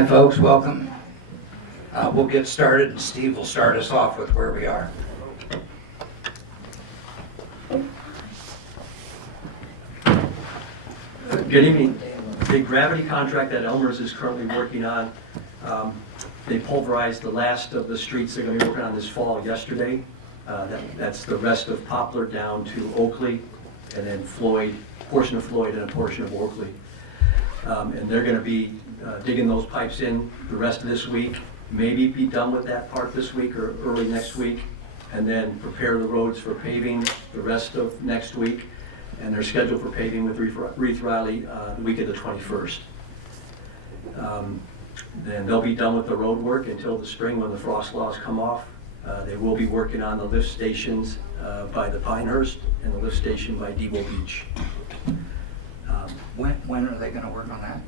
Hi folks, welcome. We'll get started and Steve will start us off with where we are. Good evening. The gravity contract that Elmer's is currently working on, they pulverized the last of the streets they're going to be working on this fall yesterday. That's the rest of Poplar down to Oakley, and then Floyd, portion of Floyd and a portion of Oakley. And they're going to be digging those pipes in the rest of this week, maybe be done with that part this week or early next week, and then prepare the roads for paving the rest of next week. And they're scheduled for paving with Reeve Riley the week of the 21st. Then they'll be done with the road work until the spring when the frost laws come off. They will be working on the lift stations by the Pinehurst and the lift station by DeVoe Beach. When are they going to work on that?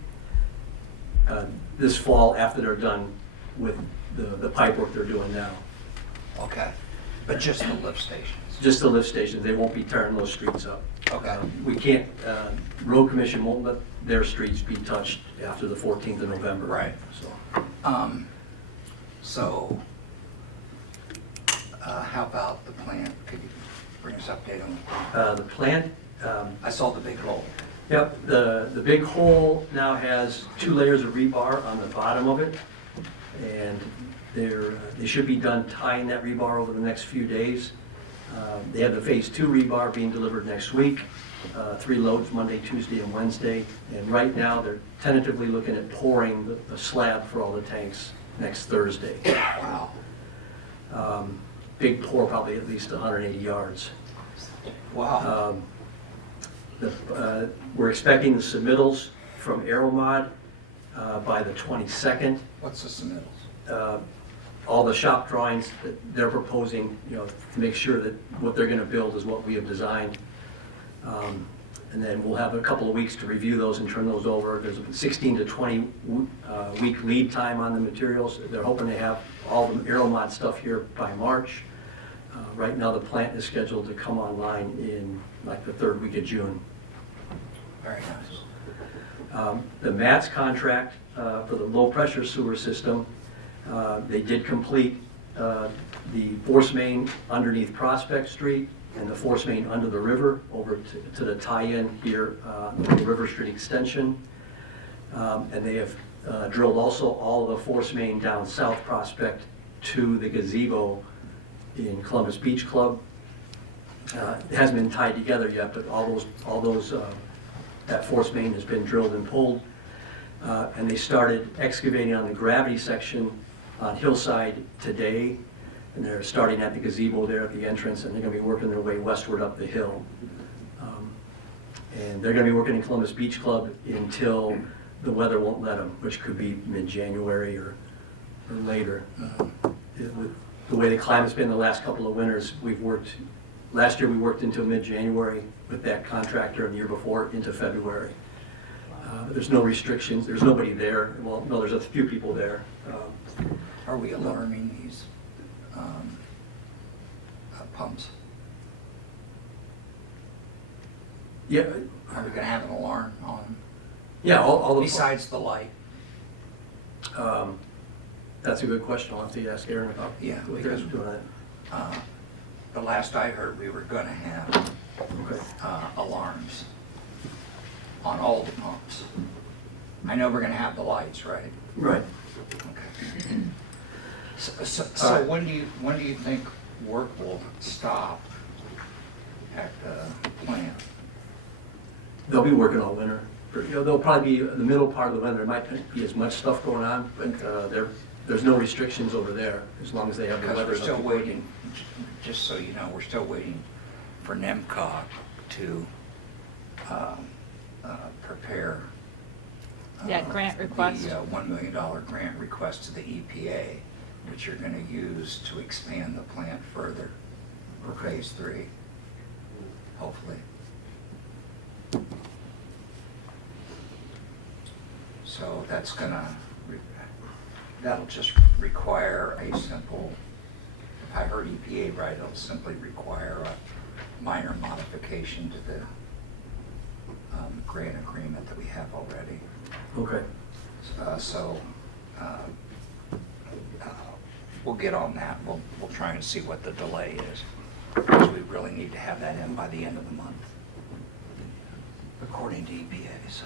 This fall after they're done with the pipe work they're doing now. Okay, but just the lift stations? Just the lift stations. They won't be tearing those streets up. Okay. We can't, road commission won't let their streets be touched after the 14th of November. Right. So, how about the plant? Could you bring us update on the plant, I saw the big hole. yep, the big hole now has 2 layers of rebar on the bottom of it. And they should be done tying that rebar over the next few days. They have the phase 2 rebar being delivered next week, 3 loads Monday, Tuesday, and Wednesday. And right now, they're tentatively looking at pouring the slab for all the tanks next Thursday. Wow. Big pour, probably at least 180 yards. Wow. We're expecting the submittals from Aeromod by the 22nd. What's the submittals? All the shop drawings that they're proposing, to make sure that what they're going to build is what we have designed. And then we'll have a couple of weeks to review those and turn those over. There's a 16 to 20 week lead time on the materials. They're hoping to have all the Aeromod stuff here by March. Right now, the plant is scheduled to come online in like the 3rd week of June. Very nice. The MATS contract for the low-pressure sewer system, they did complete the force main underneath Prospect Street and the force main under the river over to the tie-in here, the River Street extension. And they have drilled also all of the force main down South Prospect to the gazebo in Columbus Beach Club. It hasn't been tied together yet, but all those that force main has been drilled and pulled. And they started excavating on the gravity section on Hillside today, and they're starting at the gazebo there at the entrance, and they're going to be working their way westward up the hill. And they're going to be working in Columbus Beach Club until the weather won't let them, which could be mid-January or later. With the way the climate's been the last couple of winters, last year we worked until mid-January with that contractor, and the year before into February. But there's no restrictions, there's nobody there. Well, no, there's a few people there. Are we alarming these pumps? Yeah. Are we going to have an alarm on them? Yeah, all the... Besides the light? That's a good question. I'll have to ask Aaron about what they're doing on that. The last I heard, we were going to have Okay. alarms on all the pumps. I know we're going to have the lights, right? Right. Okay. So All right. when do you think work will stop at the plant? They'll be working all winter. They'll probably be the middle part of the winter. There might not be as much stuff going on, but there's no restrictions over there as long as they have the Because weather. we're still waiting, just so you know, we're still waiting for NEMCOG to prepare grant request. the $1 million grant request to the EPA, which you're going to use to expand the plant further for phase 3, hopefully. So that'll just require a simple, if I heard EPA right, it'll simply require a minor modification to the grant agreement that we have already. Okay. So we'll get on that. We'll try and see what the delay is, because we really need to have that in by the end of the month, according to EPA, so.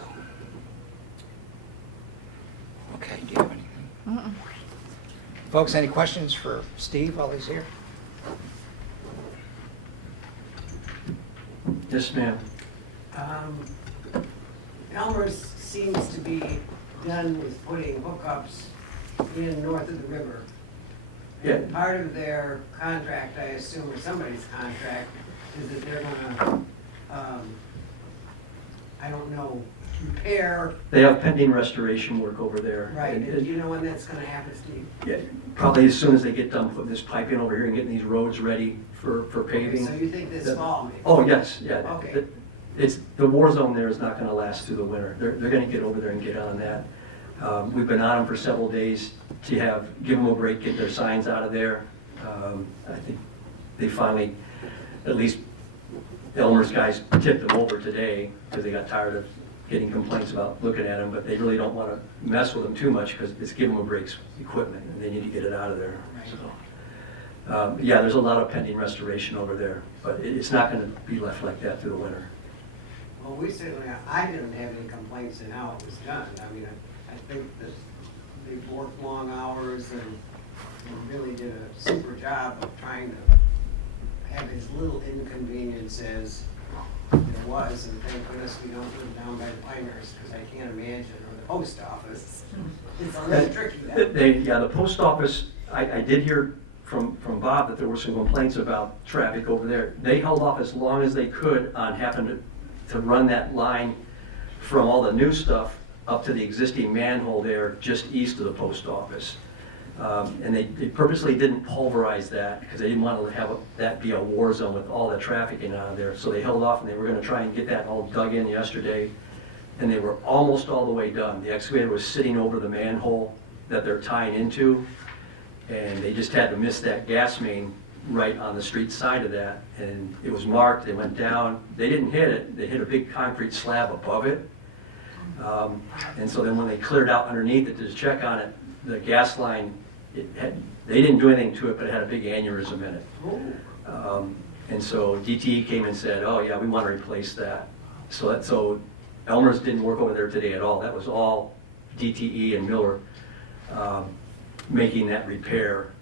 Okay, do you have anything? Folks, any questions for Steve while he's here? Yes, ma'am. Elmer's seems to be done with putting hookups in north of the river. Yeah. And part of their contract, I assume, or somebody's contract, is that they're gonna, I don't know, repair, They have pending restoration work over there. right, And- and do you know when that's gonna happen, Steve? Yeah, probably as soon as they get done putting this pipe in over here and getting these roads ready for paving. So you think this fall, maybe? Oh, yes, yeah. Okay. It's, the war zone there is not gonna last through the winter. They're gonna get over there and get on that. We've been on them for several days to give them a break, get their signs out of there. I think they finally, at least Elmer's guys tipped them over today because they got tired of getting complaints about looking at them, but they really don't want to mess with them too much because it's giving them a breaks equipment and they need to get it out of there. So, yeah, there's a lot of pending restoration over there, but it's not going to be left like that through the winter. Well, we certainly, I didn't have any complaints in how it was done. I mean, I think that they worked long hours and really did a super job of trying to have as little inconvenience as there was, and thank goodness we don't live down by the Pinehurst, because I can't imagine, or the post office. It's a little tricky. The post office, I did hear from Bob that there were some complaints about traffic over there. They held off as long as they could on having to run that line from all the new stuff up to the existing manhole there just east of the post office. And they purposely didn't pulverize that because they didn't want to have that be a war zone with all the traffic in out of there. So they held off and they were going to try and get that all dug in yesterday. And they were almost all the way done. The excavator was sitting over the manhole that they're tying into. And they just had to miss that gas main right on the street side of that. And it was marked, they went down. They didn't hit it, they hit a big concrete slab above it. And so then when they cleared out underneath it to check on it, the gas line, they didn't do anything to it, but it had a big aneurysm in it. And so DTE came and said, oh yeah, we want to replace that. So Elmer's didn't work over there today at all. That was all DTE and Miller making that repair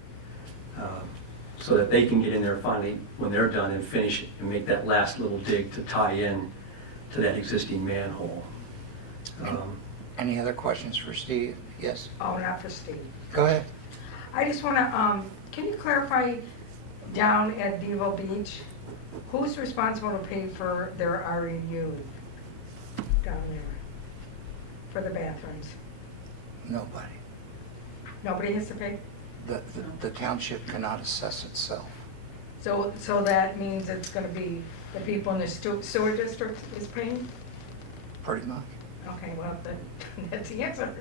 so that they can get in there finally when they're done and finish it and make that last little dig to tie in to that existing manhole. Any other questions for Steve? Yes? Oh, not for Steve. Go ahead. I just want to, can you clarify down at DeVoe Beach, who's responsible to pay for their REU down there for the bathrooms? Nobody. Nobody has to pay? The township cannot assess itself. So that means it's going to be the people in the sewer district is paying? Pretty much. Okay, well, then, that's the answer.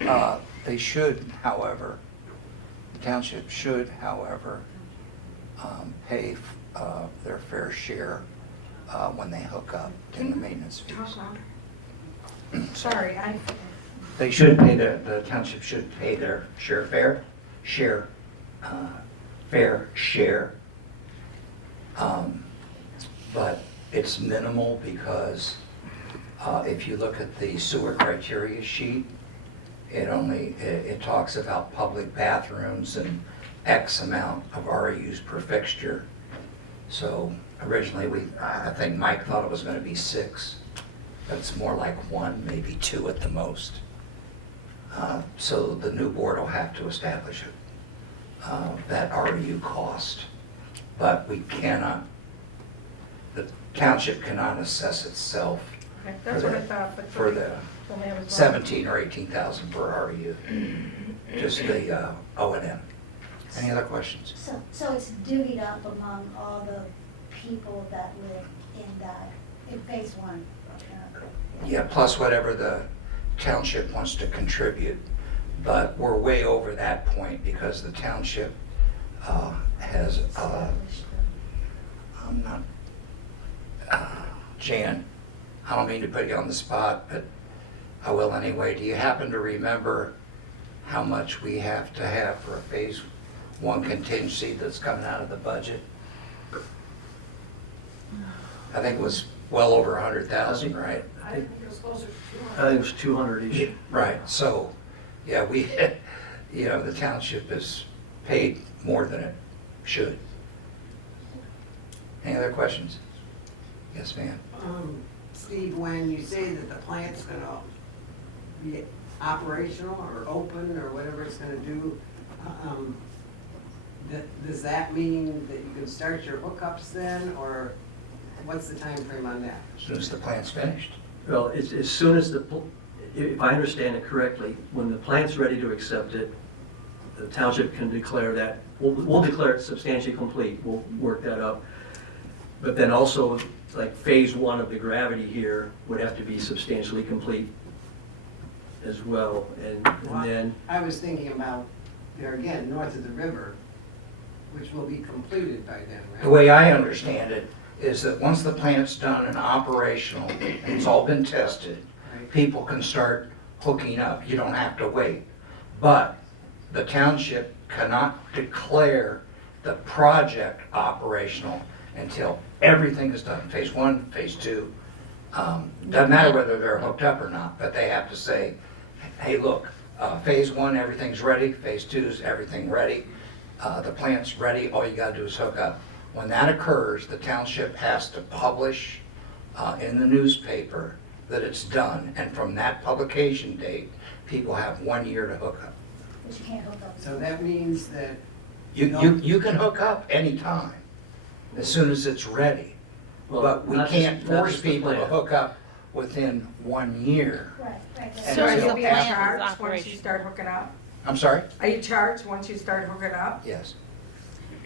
Yeah. They should, however, the township should, however, pay their fair share when they hook up in the maintenance fees. Talk louder. Sorry, They should pay the township should pay their fair share. But it's minimal because if you look at the sewer criteria sheet, it talks about public bathrooms and X amount of REUs per fixture. So originally I think Mike thought it was going to be 6, but it's more like 1, maybe 2 at the most. So the new board will have to establish that REU cost, but we cannot. The township cannot assess itself. okay, that's what I thought. But For the then that was wrong. 17 or 18,000 per REU, just the O&M. Any other questions? So it's divvied up among all the people that live in that, in phase 1? Yeah, plus whatever the township wants to contribute. But we're way over that point because the township has, I'm not, Jan, I don't mean to put you on the spot, but I will anyway. Do you happen to remember how much we have to have for a phase one contingency that's coming out of the budget? I think it was well over 100,000, right? I think it was closer to I think it was 200-ish. Right, so, yeah, we, the township has paid more than it should. Any other questions? Yes, ma'am. Steve, when you say that the plant's gonna be operational or open or whatever it's gonna do, does that mean that you can start your hookups then, or what's the time frame on that? As soon as the plant's finished. Well, it's as soon as if I understand it correctly, when the plant's ready to accept it, the township can declare that, we'll declare it substantially complete, we'll work that up. But then also, like phase one of the gravity here would have to be substantially complete as well, and then, I was thinking about, there again, north of the river, which will be completed by then, right? The way I understand it is that once the plant's done and operational, and it's all been tested, Right. people can start hooking up. You don't have to wait. But the township cannot declare the project operational until everything is done. Phase one, phase two. Doesn't matter whether they're hooked up or not, but they have to say, hey, look, phase one, everything's ready. Phase two is everything ready. The plant's ready. All you gotta do is hook up. When that occurs, the township has to publish in the newspaper that it's done. And from that publication date, people have 1 year to hook up. But you can't hook up. So that means that, You can hook up anytime, as soon as it's ready. well, But we not can't just- not force just the people to plant. hook up within 1 year. Right, right. And So are until you being after- charged once you operation. start hooking up? I'm sorry? Are you charged once you start hooking up? Yes.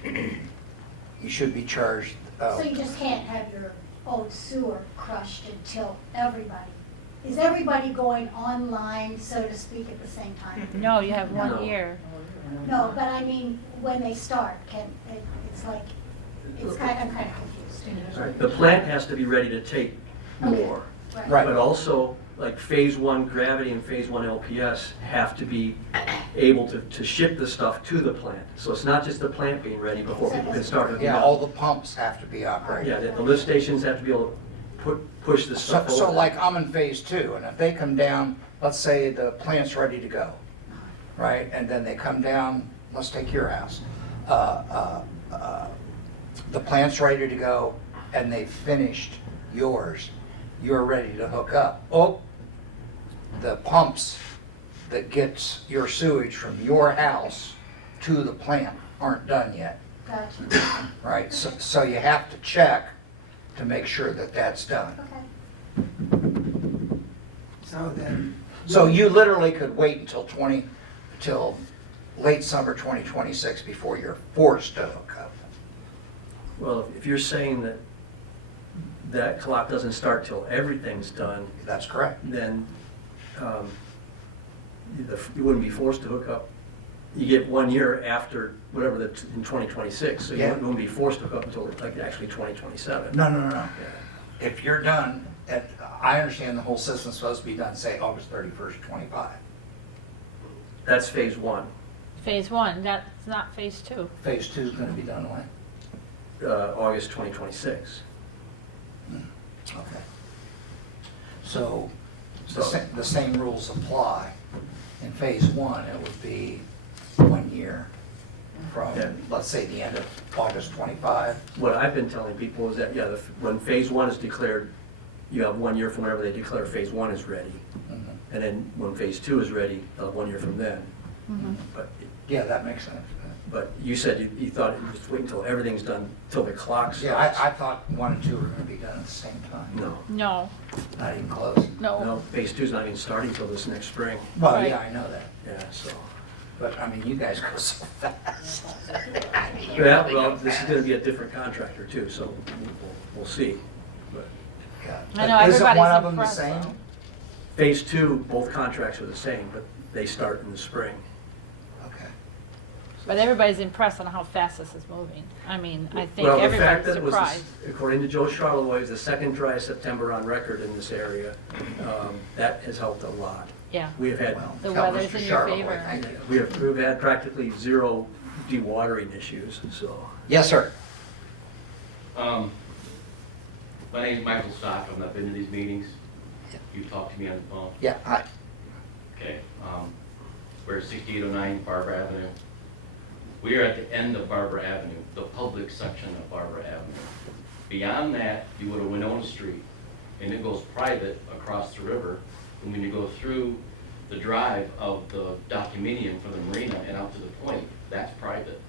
You should be charged. So you just can't have your old sewer crushed until everybody, is everybody going online, so to speak, at the same time? No, you have No. 1 year. No, but I mean, when they start, it's like, I'm kind of confused. Right, the plant has to be ready to take more. Right. But also, like phase one gravity and phase one LPS have to be able to ship the stuff to the plant. So it's not just the plant being ready before people can start hooking Yeah, up. all the pumps have to be Yeah, operated. the lift stations have to be able to push the So, stuff over. so like I'm in phase two, and if they come down, let's say the plant's ready to go, right? And then they come down, let's take your house. The plant's ready to go, and they finished yours. You're ready to hook up. Oh, the pumps that gets your sewage from your house to the plant aren't done yet, Gotcha, right? So you have to check to make sure that that's done. okay. so then, So you literally could wait till late summer 2026 before you're forced to hook up. Well, if you're saying that that clock doesn't start till everything's done, That's correct. then you wouldn't be forced to hook up. You get 1 year after whatever in 2026, so you Yeah. wouldn't be forced to hook up until like actually 2027. No. Yeah. If you're done, I understand the whole system's supposed to be done, say, August 31st, 25. That's phase one. Phase one, that's not phase two. Phase two is going to be done when? August 2026. Okay. So the same rules apply. In phase one, it would be 1 year from, Yeah. let's say, the end of August 25. What I've been telling people is that, yeah, when phase one is declared, you have 1 year from whenever they declare phase one is ready. Mhm. And then when phase two is ready, 1 year from then. Mhm. Yeah, that makes sense. But you said you thought you just wait until everything's done, till the clock Yeah, starts. I thought 1 and 2 were going to be done at the same time. No, No, Not even close. no. no, phase two's not even starting till this next spring. Well, Right. yeah, I know that. Yeah, so. But, I mean, you guys go so fast. Yeah, well, this is gonna be a different contractor too, so we'll see. But Yeah. I know, But isn't one everybody's of them the impressed, same? though. phase two, both contracts are the same, but they start in the spring. Okay. But everybody's impressed on how fast this is moving. I mean, I think Well, the fact everybody's that it was, surprised. according to Joe Charlevoix, it was the second dry September on record in this area. That has helped a lot. Yeah, We have had, Well, The tell weather's Mr. in your Sharp, favor. thank you. we've had practically zero dewatering issues, so. Yes, sir. My name is Michael Stock. I've not been to these meetings. You've talked to me on the phone. Yeah, hi. Okay. We're at 6809 Barbara Avenue. We are at the end of Barbara Avenue, the public section of Barbara Avenue. Beyond that, you go to Winona Street, and it goes private across the river. And when you go through the drive of the documentium for the marina and out to the point, that's private.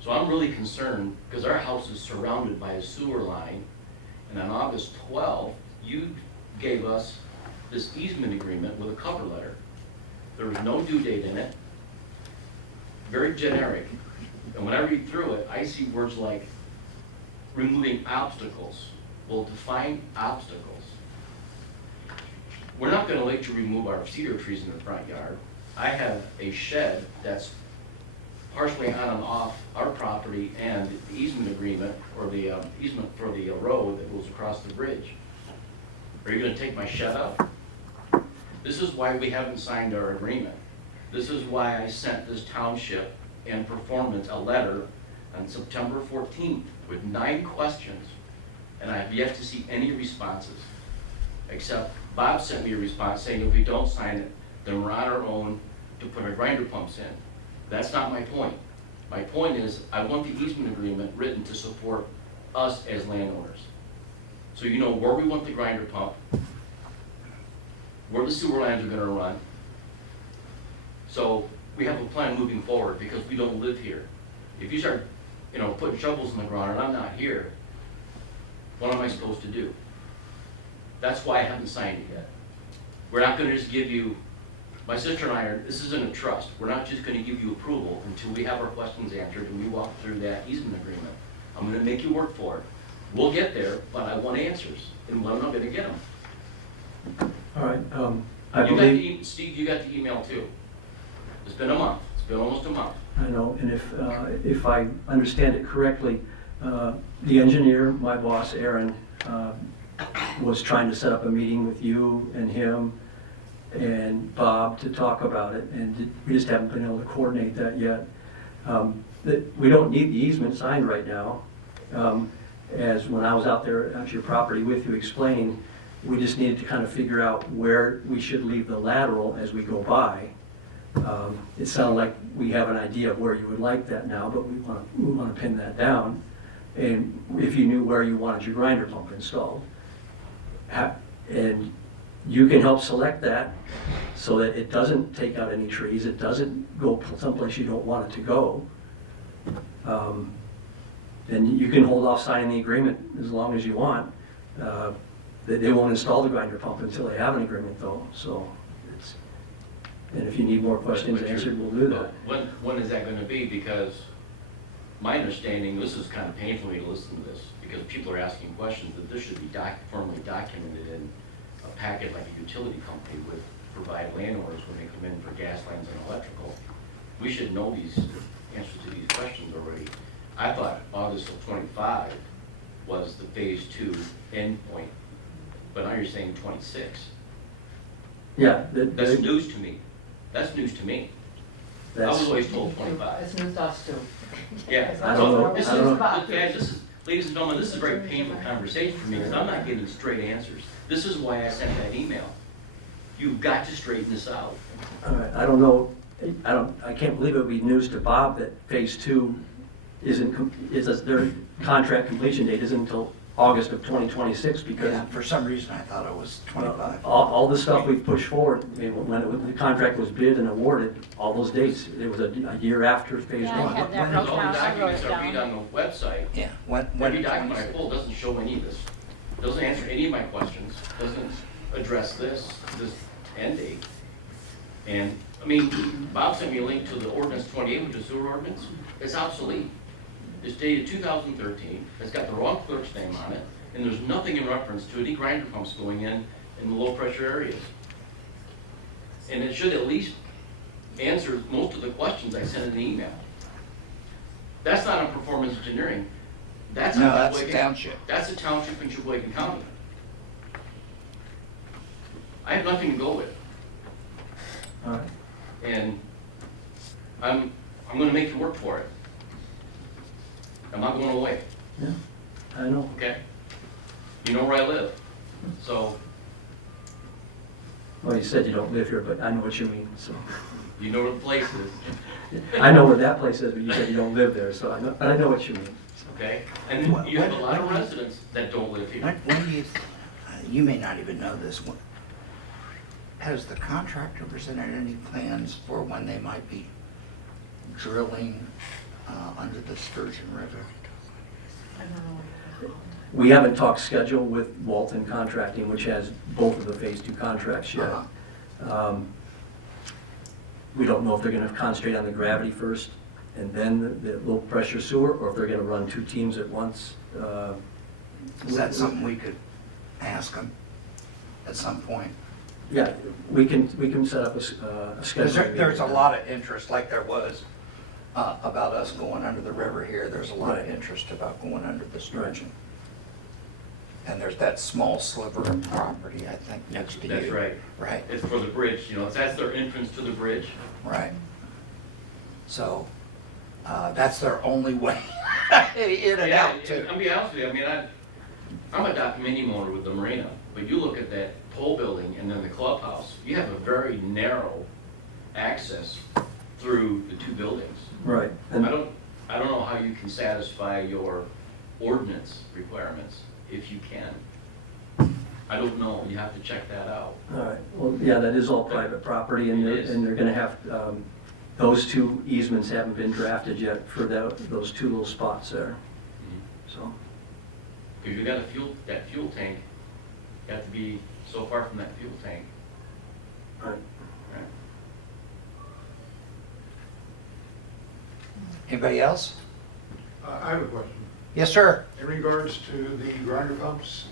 So I'm really concerned, because our house is surrounded by a sewer line, and on August 12th, you gave us this easement agreement with a cover letter. There was no due date in it, very generic. And when I read through it, I see words like removing obstacles. Well, define obstacles. We're not gonna let you remove our cedar trees in the front yard. I have a shed that's partially on and off our property and the easement agreement, or the easement for the road that goes across the bridge. Are you gonna take my shed up? This is why we haven't signed our agreement. This is why I sent this township and performance a letter on September 14th with 9 questions, and I have yet to see any responses. Except Bob sent me a response saying if we don't sign it, then we're on our own to put our grinder pumps in. That's not my point. My point is, I want the easement agreement written to support us as landowners. So you know where we want the grinder pump, where the sewer lines are gonna run. So we have a plan moving forward, because we don't live here. If you start, putting shovels in the ground and I'm not here, what am I supposed to do? That's why I haven't signed it yet. We're not gonna just give you, my sister and I are, this isn't a trust. We're not just gonna give you approval until we have our questions answered and we walk through that easement agreement. I'm gonna make you work for it. We'll get there, but I want answers, and I'm not gonna get them. All right, I You got believe, Steve, you got the email too. It's been a month. It's been almost a month. I know, and if I understand it correctly, the engineer, my boss, Aaron, was trying to set up a meeting with you and him and Bob to talk about it, and we just haven't been able to coordinate that yet. We don't need the easement signed right now. As when I was out there at your property with you explaining, we just needed to kind of figure out where we should leave the lateral as we go by. It sounded like we have an idea of where you would like that now, but we want to pin that down. And if you knew where you wanted your grinder pump installed. And you can help select that so that it doesn't take out any trees, it doesn't go someplace you don't want it to go. Then you can hold off signing the agreement as long as you want. They won't install the grinder pump until they have an agreement though, so it's, and if you need more questions But you're- answered, we'll do that. When is that gonna be? Because my understanding, this is kind of painful for me to listen to this, because people are asking questions, that this should be formally documented in a packet like a utility company would provide landowners when they come in for gas lines and electrical. We should know these answers to these questions already. I thought August of 25 was the phase 2 endpoint, but now you're saying 26. Yeah. That's news to me. That's news to me. I was always told 25. It's news to us too. Yeah. I don't know. This I don't is, know. guys, this is, ladies and gentlemen, this is a very painful conversation for me, because I'm not getting straight answers. This is why I sent that email. You've got to straighten this out. All right, I don't know, I can't believe it would be news to Bob that phase 2 their contract completion date isn't until August of 2026, because Yeah, for some reason I thought it was 25. all the stuff we've pushed forward, I mean, when the contract was bid and awarded, all those dates, it was a year after phase Yeah, I 1. had that When wrote all the down. I wrote documents it I read down. on the website, Yeah, when every in document I 26? pull doesn't show any of this. Doesn't answer any of my questions, doesn't address this end date. And, I mean, Bob sent me a link to the ordinance 28, which is sewer ordinance. It's obsolete. It's dated 2013, it's got the wrong clerk's name on it, and there's nothing in reference to any grinder pumps going in the low pressure areas. And it should at least answer most of the questions I sent in the email. That's not on performance engineering. That's on No, that's Sheboygan- Township. That's a township in Sheboygan County. I have nothing to go with. All right. And I'm gonna make you work for it. I'm not going away, Yeah, I know. okay? You know where I live, so Well, you said you don't live here, but I know what you mean, so. you know where the place is, I know where that place is, but you said you don't live there, so I know what you mean. okay? And you have a lot of residents that don't live here. When do you, you may not even know this, has the contractor presented any plans for when they might be drilling under the Sturgeon River? We haven't talked schedule with Walton Contracting, which has both of the Phase 2 contracts yet. We don't know if they're gonna concentrate on the gravity first and then the low-pressure sewer, or if they're gonna run 2 teams at once. Is that something we could ask them at some point? Yeah, we can set up a Because schedule. there's a lot of interest, like there was about us going under the river here, there's a lot of Right. interest about going under the Sturgeon. And there's that small sliver of property, I think, next to you. That's right. Right, It's for the bridge, you know, that's their entrance to the bridge. right. So, that's their only way in and Yeah, out too. I'll be honest with you, I mean, I'm a condominium owner with the marina, but you look at that pole building and then the clubhouse, you have a very narrow access through the 2 buildings. Right. I don't know how you can satisfy your ordinance requirements, if you can. I don't know, you have to check that out. All right, well, yeah, that is all private property, and It is. they're gonna have, those 2 easements haven't been drafted yet for those 2 little spots there, so. Because you got that fuel tank, you have to be so far from that fuel tank. All right. Right? Anybody else? I have a question. Yes, sir. In regards to the grinder pumps,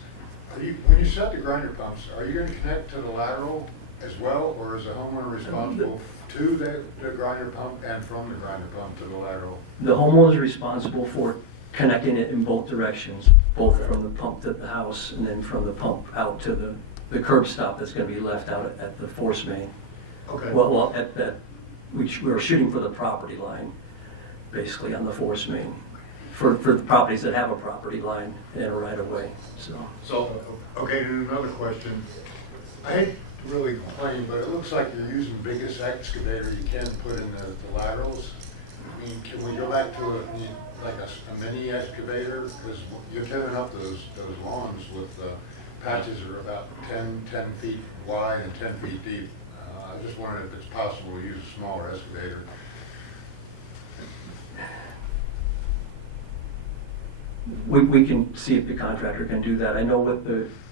when you set the grinder pumps, are you going to connect to the lateral as well, or is the homeowner responsible to the grinder pump and from the grinder pump to the lateral? The homeowner is responsible for connecting it in both directions, both from the pump to the house and then from the pump out to the curb stop that's gonna be left out at the force main. Okay. Well, at that, we were shooting for the property line, basically on the force main, for the properties that have a property line and a right of way, so. So, Okay, and another question. I hate to really complain, but it looks like you're using the biggest excavator you can put in the laterals. I mean, can we go back to a mini excavator? Because you're filling up those lawns with patches that are about 10 feet wide and 10 feet deep. I just wondered if it's possible to use a smaller excavator. We can see if the contractor can do that. I know with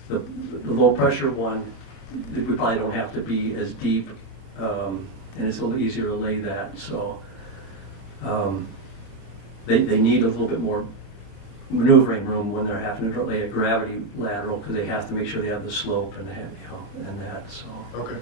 the low pressure one, that we probably don't have to be as deep, and it's a little easier to lay that, so. They need a little bit more maneuvering room when they're having to lay a gravity lateral, because they have to make sure they have the slope and and that, so. Okay,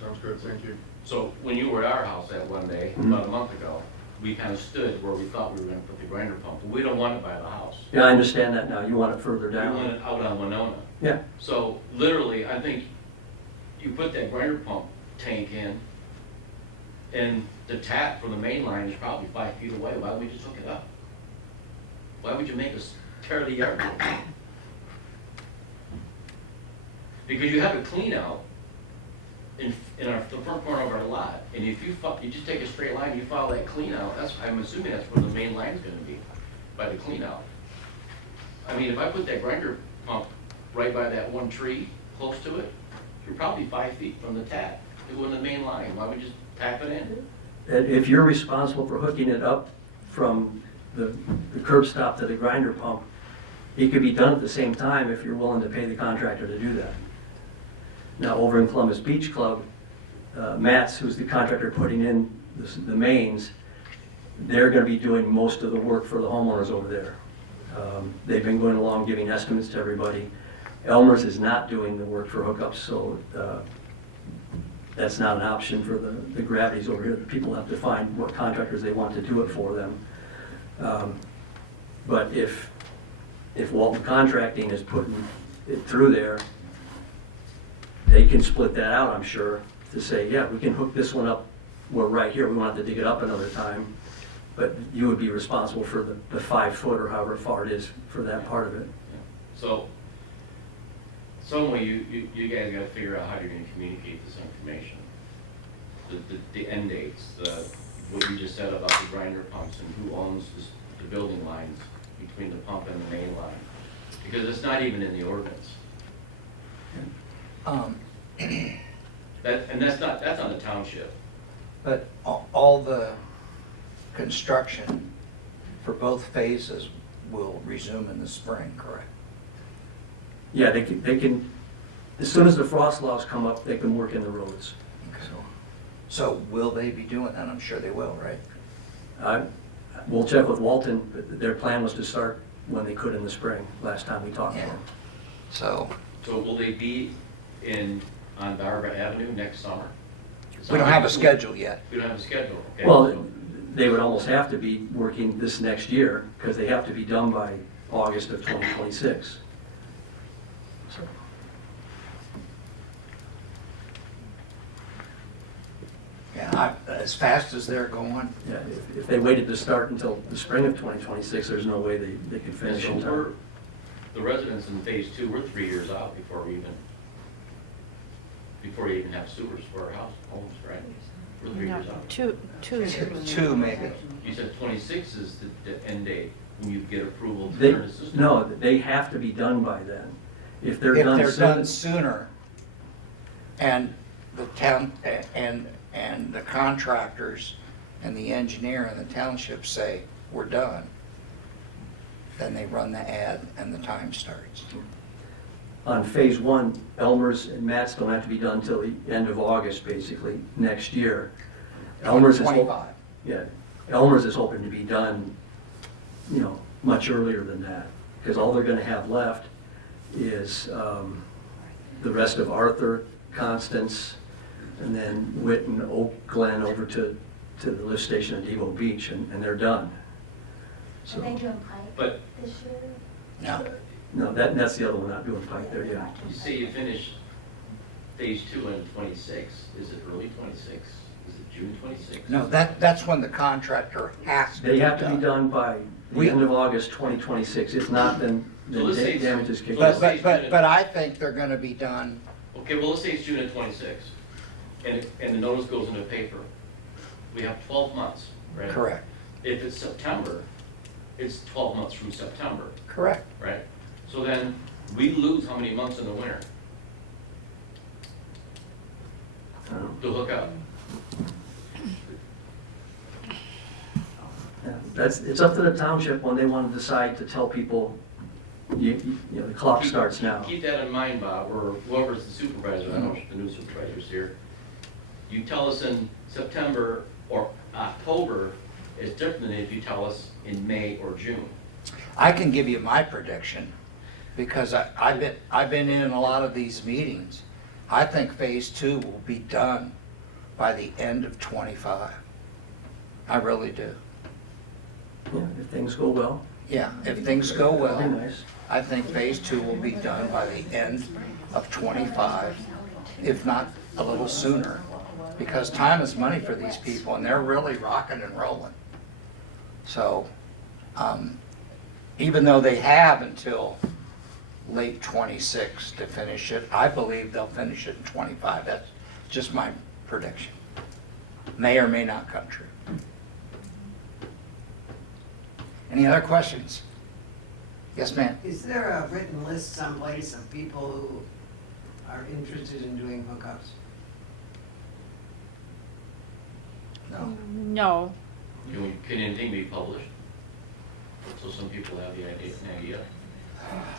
sounds good, thank you. so when you were at our house that one day, about a month ago, we kind of stood where we thought we were gonna put the grinder pump, but we don't want it by the house. Yeah, I understand that now. You want it further We want down. it out on Winona. Yeah, So literally, I think you put that grinder pump tank in, and the tap for the main line is probably 5 feet away. Why don't we just hook it up? Why would you make us tear the yard down? Because you have a clean out in the front corner of our lot, and if you just take a straight line, you follow that clean out, I'm assuming that's where the main line's gonna be, by the clean out. I mean, if I put that grinder pump right by that one tree, close to it, you're probably 5 feet from the tap, to go in the main line. Why would you just tap it in? and if you're responsible for hooking it up from the curb stop to the grinder pump, it could be done at the same time if you're willing to pay the contractor to do that. Now, over in Columbus Beach Club, Matt's, who's the contractor putting in the mains, they're gonna be doing most of the work for the homeowners over there. They've been going along giving estimates to everybody. Elmer's is not doing the work for hookups, so that's not an option for the gravities over here. The people have to find what contractors they want to do it for them. But if Walton Contracting is putting it through there, they can split that out, I'm sure, to say, yeah, we can hook this one up, we're right here, we won't have to dig it up another time, but you would be responsible for the 5 foot or however far it is for that part of it. So, some way you guys gotta figure out how you're gonna communicate this information. The end dates, what you just said about the grinder pumps and who owns the building lines between the pump and the main line. Because it's not even in the ordinance. And that's on the township. But all the construction for both phases will resume in the spring, correct? Yeah, they can, as soon as the frost laws come up, they can work in the roads. So will they be doing that? I'm sure they will, right? We'll check with Walton, but their plan was to start when they could in the spring, last time we talked to Yeah. them. So So will they be on Barbara Avenue next summer? we don't have a schedule yet. We don't have a schedule, okay? Well, they would almost have to be working this next year, because they have to be done by August of 2026. So, Yeah, as fast as they're going, yeah, if they waited to start until the spring of 2026, there's no way they could And finish so in time. the residents in phase 2, we're 3 years out before you even have sewers for our homes, right? We're 3 No, years out. two. maybe. You said 26 is the end date, when you get approval to They, turn the system. no, they have to be done by then. If they're If done they're done soon, sooner, and the town, and the contractors and the engineer and the township say, we're done, then they run the ad and the time starts. on phase 1, Elmer's and Matt's don't have to be done till the end of August, basically, next year. Elmer's is, 25. yeah, Elmer's is hoping to be done, much earlier than that, because all they're gonna have left is the rest of Arthur, Constance, and then Witt and Oak Glen over to the lift station at DeVoe Beach, and they're done. Are they So, doing pipe But this year? No, no, that's the other one, not doing pipe there yet. you say you finish phase 2 in 26, is it early 26? Is it June 26? no, that's when the contractor has to be They done. have to be done by the end of August 2026. If not, then So let's say it's- damages kick so let's in. But I think they're gonna be done, Okay, well, let's say it's June of 26, and the notice goes in the paper. We have 12 months, right? correct, If it's September, it's 12 months from September, correct. right? So then, we lose how many months in the winter to hook up? Yeah, it's up to the township when they want to decide to tell people, the clock Keep- starts now. Keep that in mind, Bob, or whoever's the supervisor, I know the new supervisor's here. You tell us in September or October is different than if you tell us in May or June. I can give you my prediction, because I've been in a lot of these meetings. I think phase 2 will be done by the end of '25. I really do. Yeah, if things go well, Yeah, if things go well, that'd be nice. I think phase 2 will be done by the end of '25, if not a little sooner, because time is money for these people, and they're really rocking and rolling. So, even though they have until late '26 to finish it, I believe they'll finish it in '25. That's just my prediction. May or may not come true. Any other questions? Yes, ma'am? Is there a written list someplace of people who are interested in doing hookups? No. No, Can anything be published? So some people have the idea.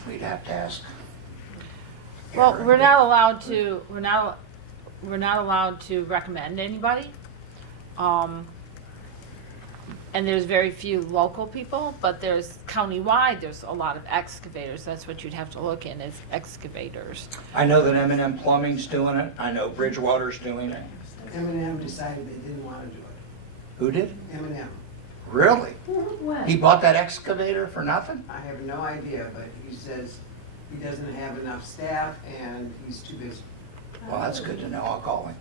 We'd have to ask. well, we're not allowed to recommend anybody. And there's very few local people, but there's countywide, there's a lot of excavators. That's what you'd have to look in, is excavators. I know that M&M Plumbing's doing it. I know Bridgewater's doing it. M&M decided they didn't want to do it. Who did? M&M. Really? What? He bought that excavator for nothing? I have no idea, but he says he doesn't have enough staff and he's too busy. Well, that's good to know. I'll call him.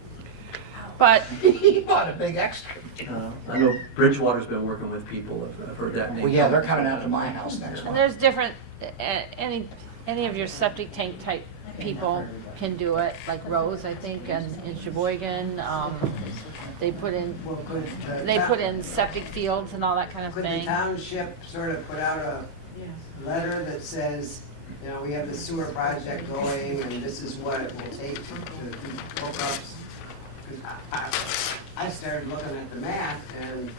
But He bought a big excavator. I know Bridgewater's been working with people, I've heard that name. Well, yeah, they're coming out to my house next and month. there's different, any of your septic tank type people can do it, like Rose, I think, and in Sheboygan, they put in septic fields and all that kind of Could the thing. township sort of put out a letter that says, you know, we have the sewer project going and this is what it will take to do hookups? 'Cause I started looking at the math and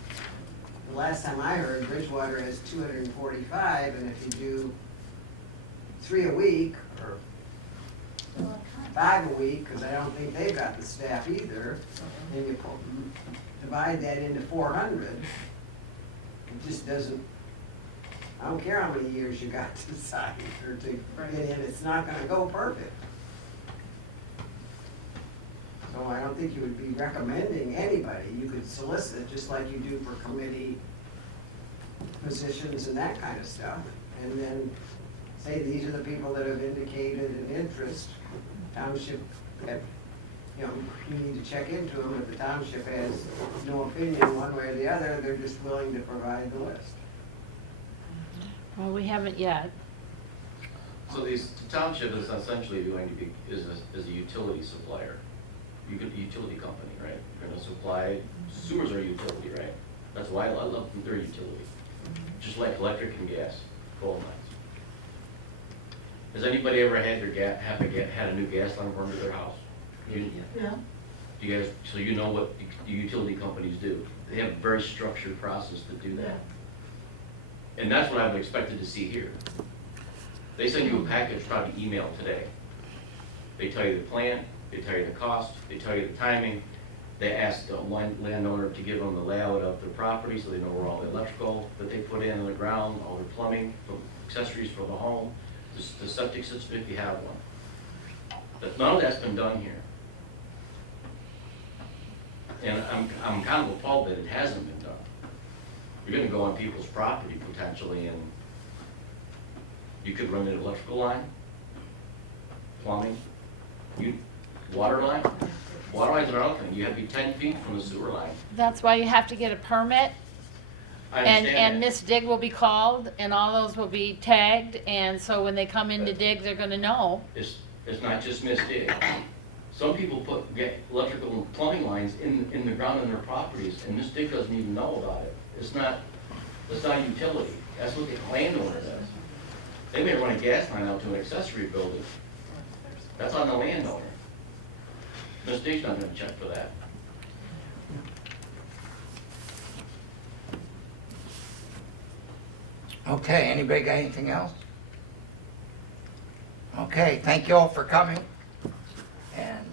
the last time I heard, Bridgewater has 245 and if you do 3 a week or 5 a week, because I don't think they've got the staff either, and you divide that into 400, it just doesn't, I don't care how many years you got to decide or to get in, it's not gonna go perfect. So I don't think you would be recommending anybody, you could solicit, just like you do for committee positions and that kind of stuff, and then say these are the people that have indicated an interest. Township, you know, you need to check into them, if the township has no opinion one way or the other, they're just willing to provide the list. Well, we haven't yet. So the township is essentially going to be, is a utility supplier. You get the utility company, right? You're gonna supply, sewers are utility, right? That's why I love their utility. Just like electric and gas, coal mines. Has anybody ever had had a new gas line run to their house? Yeah. You guys, so you know what the utility companies do. They have a very structured process to do that. And that's what I would expected to see here. They send you a package, probably email today. They tell you the plan, they tell you the cost, they tell you the timing. They ask the landowner to give them the layout of their property so they know where all the electrical that they put in on the ground, all their plumbing, accessories for the home, the septic system if you have one. But none of that's been done here. And I'm kind of appalled that it hasn't been done. You're gonna go on people's property potentially and you could run an electrical line, plumbing, water line. Water lines are another thing. You have to be 10 feet from the sewer line. That's why you have to get a permit. I And understand that. Miss Dig will be called, and all those will be tagged, and so when they come in to dig, they're gonna know. It's not just misdig. Some people get electrical and plumbing lines in the ground in their properties, and misdig doesn't even know about it. It's not utility. That's what the landowner does. They may run a gas line out to an accessory building. That's on the landowner. Misdig's not gonna check for that. Okay, anybody got anything else? Okay, thank you all for coming. And